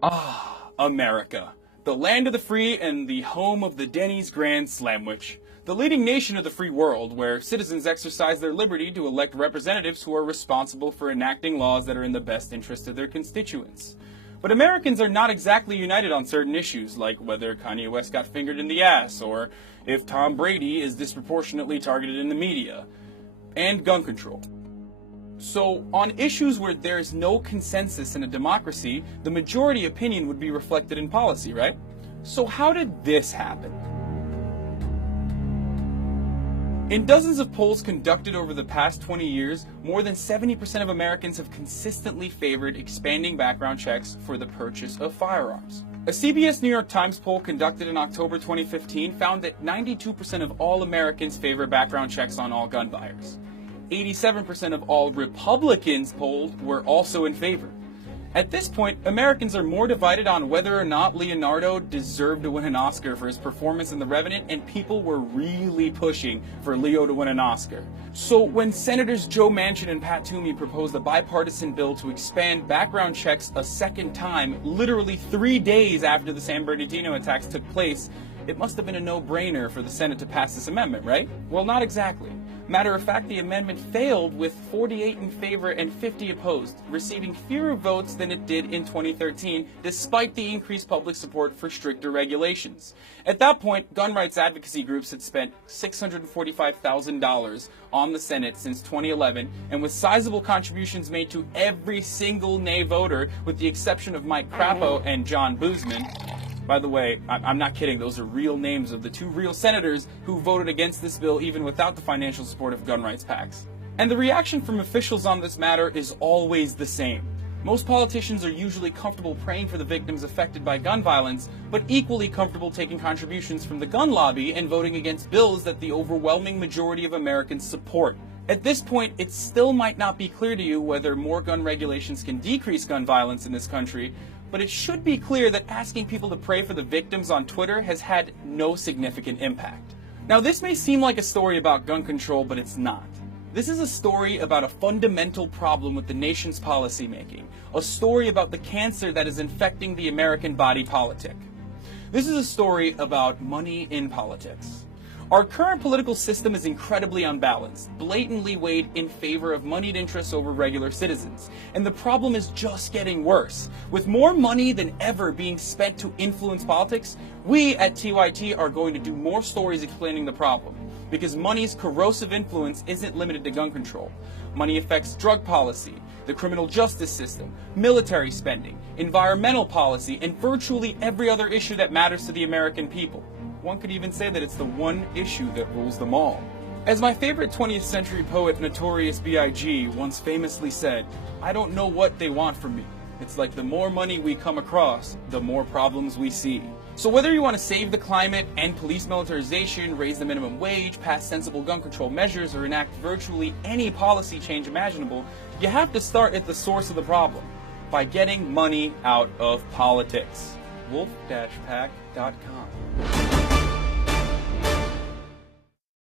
Ah, America, the land of the free and the home of the Denny's Grand Slamwich, the leading nation of the free world, where citizens exercise their liberty to elect representatives who are responsible for enacting laws that are in the best interest of their constituents. But Americans are not exactly united on certain issues, like whether Kanye West got fingered in the ass, or if Tom Brady is disproportionately targeted in the media, and gun control. So, on issues where there is no consensus in a democracy, the majority opinion would be reflected in policy, right? So how did this happen? In dozens of polls conducted over the past 20 years, more than 70% of Americans have consistently favored expanding background checks for the purchase of firearms. A CBS New York Times poll conducted in October 2015 found that 92% of all Americans favor background checks on all gun buyers. 87% of all Republicans polled were also in favor. At this point, Americans are more divided on whether or not Leonardo deserved to win an Oscar for his performance in The Revenant, and people were really pushing for Leo to win an Oscar. So when Senators Joe Manchin and Pat Toomey proposed a bipartisan bill to expand background checks a second time, literally 3 days after the San Bernardino attacks took place, it must have been a no-brainer for the Senate to pass this amendment, right? Well, not exactly. Matter of fact, the amendment failed with 48 in favor and 50 opposed, receiving fewer votes than it did in 2013, despite the increased public support for stricter regulations. At that point, gun rights advocacy groups had spent $645,000 on the Senate since 2011, and with sizable contributions made to every single nay voter, with the exception of Mike Crapo and John Boozman. By the way, I'm not kidding, those are real names of the two real senators who voted against this bill even without the financial support of gun rights PACs. And the reaction from officials on this matter is always the same. Most politicians are usually comfortable praying for the victims affected by gun violence, but equally comfortable taking contributions from the gun lobby and voting against bills that the overwhelming majority of Americans support. At this point, it still might not be clear to you whether more gun regulations can decrease gun violence in this country, but it should be clear that asking people to pray for the victims on Twitter has had no significant impact. Now, this may seem like a story about gun control, but it's not. This is a story about a fundamental problem with the nation's policymaking, a story about the cancer that is infecting the American body politic. This is a story about money in politics. Our current political system is incredibly unbalanced, blatantly weighed in favor of moneyed interests over regular citizens. And the problem is just getting worse. With more money than ever being spent to influence politics, we at TYT are going to do more stories explaining the problem. Because money's corrosive influence isn't limited to gun control. Money affects drug policy, the criminal justice system, military spending, environmental policy, and virtually every other issue that matters to the American people. One could even say that it's the one issue that rules them all. As my favorite 20th century poet Notorious B.I.G. once famously said, "I don't know what they want from me. It's like the more money we come across, the more problems we see." So whether you want to save the climate, end police militarization, raise the minimum wage, pass sensible gun control measures, or enact virtually any policy change imaginable, you have to start at the source of the problem, by getting money out of politics. wolf-pack.com